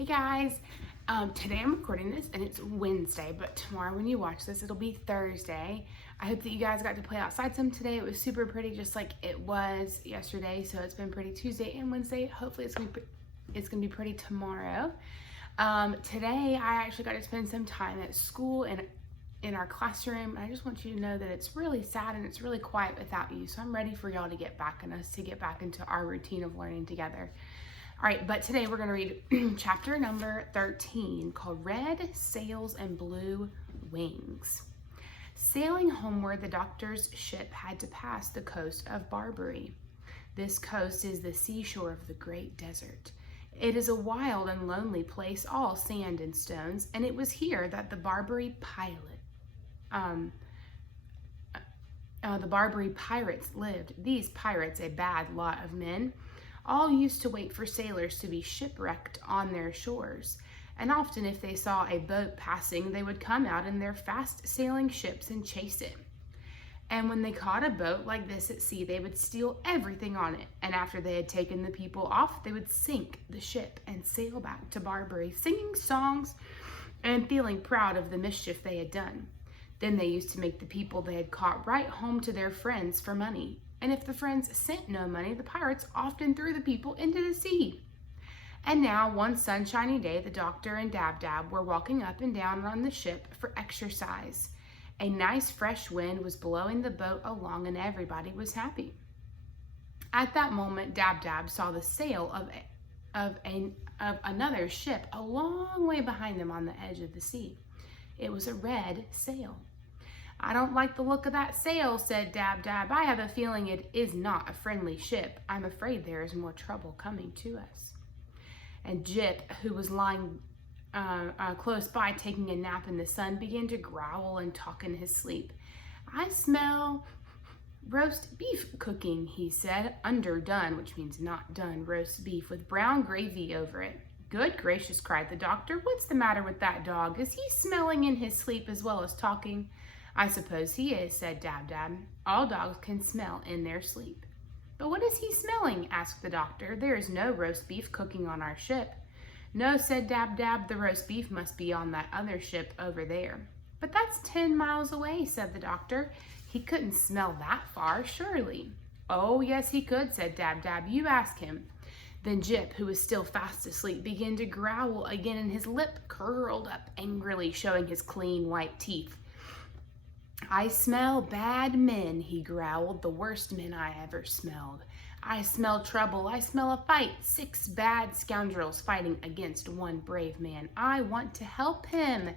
Hey guys, today I'm recording this and it's Wednesday, but tomorrow when you watch this, it'll be Thursday. I hope that you guys got to play outside some today. It was super pretty, just like it was yesterday. So it's been pretty Tuesday and Wednesday. Hopefully it's gonna be pretty tomorrow. Today I actually got to spend some time at school and in our classroom. I just want you to know that it's really sad and it's really quiet without you. So I'm ready for y'all to get back and us to get back into our routine of learning together. All right, but today we're going to read chapter number 13 called Red Sails and Blue Wings. Sailing homeward, the doctor's ship had to pass the coast of Barbary. This coast is the seashore of the great desert. It is a wild and lonely place, all sand and stones, and it was here that the Barbary pirates lived. These pirates, a bad lot of men, all used to wait for sailors to be shipwrecked on their shores, and often if they saw a boat passing, they would come out in their fast-sailing ships and chase it. And when they caught a boat like this at sea, they would steal everything on it, and after they had taken the people off, they would sink the ship and sail back to Barbary, singing songs and feeling proud of the mischief they had done. Then they used to make the people they had caught write home to their friends for money. And if the friends sent no money, the pirates often threw the people into the sea. And now, one sunshiny day, the doctor and Dab-Dab were walking up and down on the ship for exercise. A nice fresh wind was blowing the boat along and everybody was happy. At that moment, Dab-Dab saw the sail of another ship a long way behind them on the edge of the sea. It was a red sail. "I don't like the look of that sail," said Dab-Dab. "I have a feeling it is not a friendly ship. I'm afraid there is more trouble coming to us." And Jip, who was lying close by taking a nap in the sun, began to growl and talk in his sleep. "I smell roast beef cooking," he said. "Underdone," which means not done, roast beef with brown gravy over it. "Good gracious," cried the doctor. "What's the matter with that dog? Is he smelling in his sleep as well as talking?" "I suppose he is," said Dab-Dab. "All dogs can smell in their sleep." "But what is he smelling?" asked the doctor. "There is no roast beef cooking on our ship." "No," said Dab-Dab. "The roast beef must be on that other ship over there." "But that's 10 miles away," said the doctor. "He couldn't smell that far, surely." "Oh, yes, he could," said Dab-Dab. "You ask him." Then Jip, who was still fast asleep, began to growl again, and his lip curled up angrily, showing his clean white teeth. "I smell bad men," he growled, "the worst men I ever smelled. I smell trouble. I smell a fight. 6 bad scoundrels fighting against one brave man. I want to help him."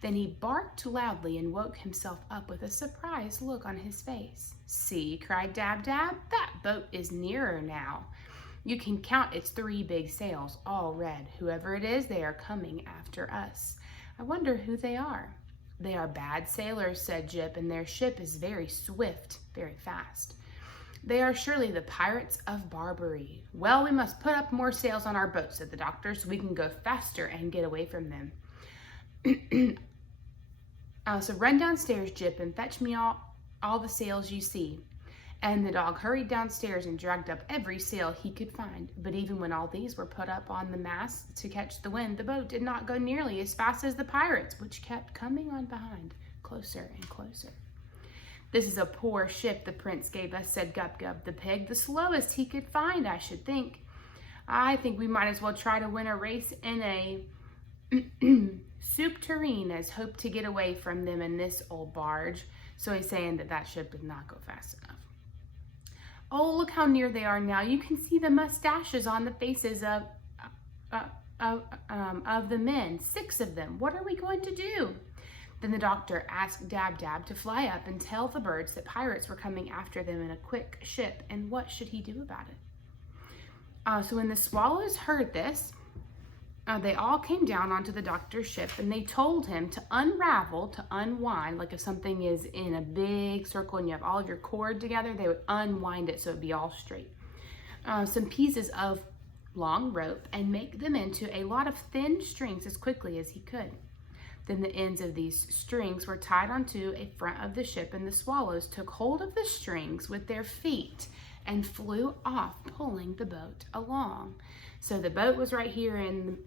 Then he barked loudly and woke himself up with a surprised look on his face. "See," cried Dab-Dab, "that boat is nearer now. You can count its 3 big sails, all red. Whoever it is, they are coming after us. I wonder who they are." "They are bad sailors," said Jip, "and their ship is very swift, very fast." "They are surely the pirates of Barbary." "Well, we must put up more sails on our boat," said the doctor, "so we can go faster and get away from them." So run downstairs, Jip, and fetch me all the sails you see." And the dog hurried downstairs and dragged up every sail he could find. But even when all these were put up on the mast to catch the wind, the boat did not go nearly as fast as the pirates, which kept coming on behind, closer and closer. "This is a poor ship the prince gave us," said Gub-Gub the pig. "The slowest he could find, I should think. I think we might as well try to win a race in a soup tureen as hope to get away from them in this old barge." So he's saying that ship did not go fast enough. "Oh, look how near they are now. You can see the mustaches on the faces of the men, 6 of them. What are we going to do?" Then the doctor asked Dab-Dab to fly up and tell the birds that pirates were coming after them in a quick ship, and what should he do about it? So when the swallows heard this, they all came down onto the doctor's ship, and they told him to unwind, like if something is in a big circle and you have all of your cord together, they would unwind it so it'd be all straight. Some pieces of long rope and make them into a lot of thin strings as quickly as he could. Then the ends of these strings were tied onto a front of the ship, and the swallows took hold of the strings with their feet and flew off, pulling the boat along. So the boat was right here, and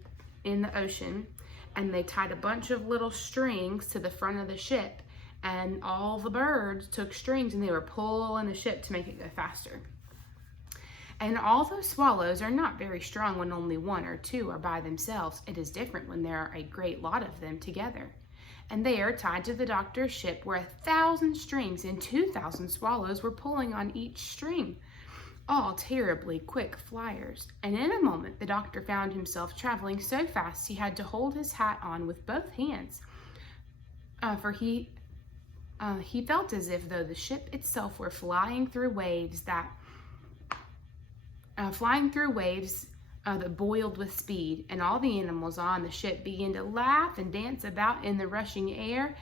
in the ocean, and they tied a bunch of little strings to the front of the ship, and all the birds took strings and they were pulling the ship to make it go faster. And although swallows are not very strong when only one or two are by themselves, it is different when there are a great lot of them together. And they are tied to the doctor's ship where 1,000 strings and 2,000 swallows were pulling on each string, all terribly quick flyers. And in a moment the doctor found himself traveling so fast he had to hold his hat on with both hands, for he felt as if though the ship itself were flying through waves that boiled with speed, and all the animals on the ship began to laugh and dance about in the rushing air.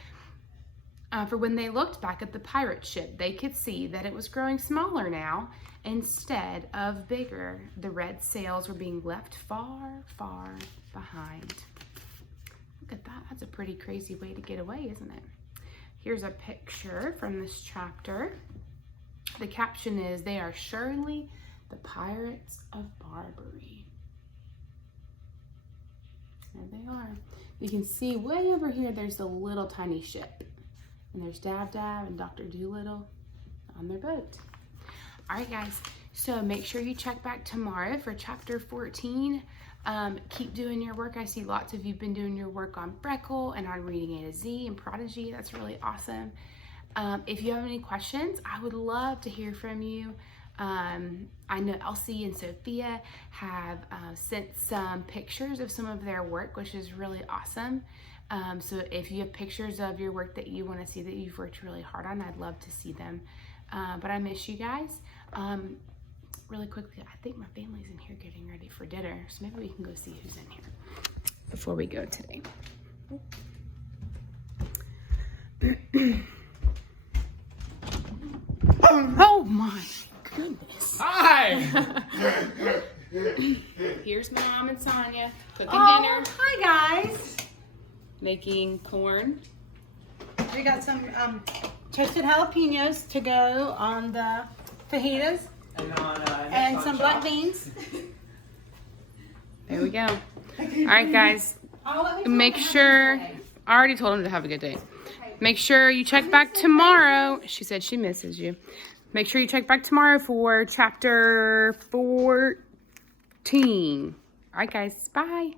For when they looked back at the pirate ship, they could see that it was growing smaller now instead of bigger. The red sails were being left far, far behind. Look at that. That's a pretty crazy way to get away, isn't it? Here's a picture from this chapter. The caption is, "They are surely the pirates of Barbary." There they are. You can see way over here, there's a little tiny ship. And there's Dab and Dr. Dolittle on their boat. All right, guys. So make sure you check back tomorrow for chapter 14. Keep doing your work. I see lots of you've been doing your work on Breckle and on reading A to Z and Prodigy. That's really awesome. If you have any questions, I would love to hear from you. I know Elsie and Sophia have sent some pictures of some of their work, which is really awesome. So if you have pictures of your work that you want to see that you've worked really hard on, I'd love to see them. But I miss you guys. Really quickly, I think my family's in here getting ready for dinner, so maybe we can go see who's in here before we go today. Oh my goodness. Hi! Here's Mom and Sonia cooking dinner. Hi guys. Making corn. We got some toasted jalapenos to go on the fajitas and some black beans. There we go. All right, guys. Make sure, I already told him to have a good day. Make sure you check back tomorrow. She said she misses you. Make sure you check back tomorrow for chapter 14. All right, guys. Bye.